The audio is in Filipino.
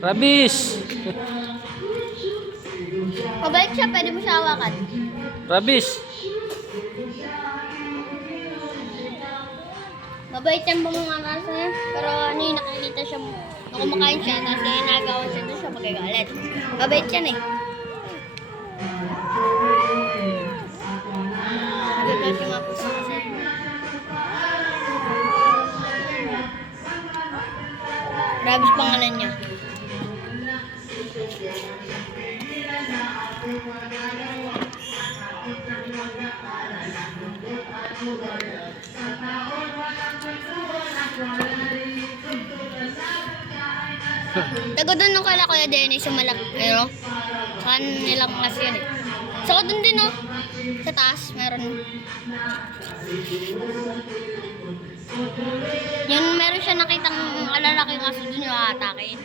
Rabis! Mabait siya, pwede mo siya hawakan. Rabis! Mabait yan mga nasa niya. Pero ano yung nakikita siya na kumakain siya, tapos ginagawa siya doon siya magagalit. Mabait yan eh. Magagalit yung mga puso kasi. Rabis pangalan niya. Tago doon nung kala Kuya Dennis yung malaki, ano? Saan nilang kasi yun eh. Saka doon din oh. Sa taas, meron. Yun, meron siya nakitang malalaking aso doon yung atakin.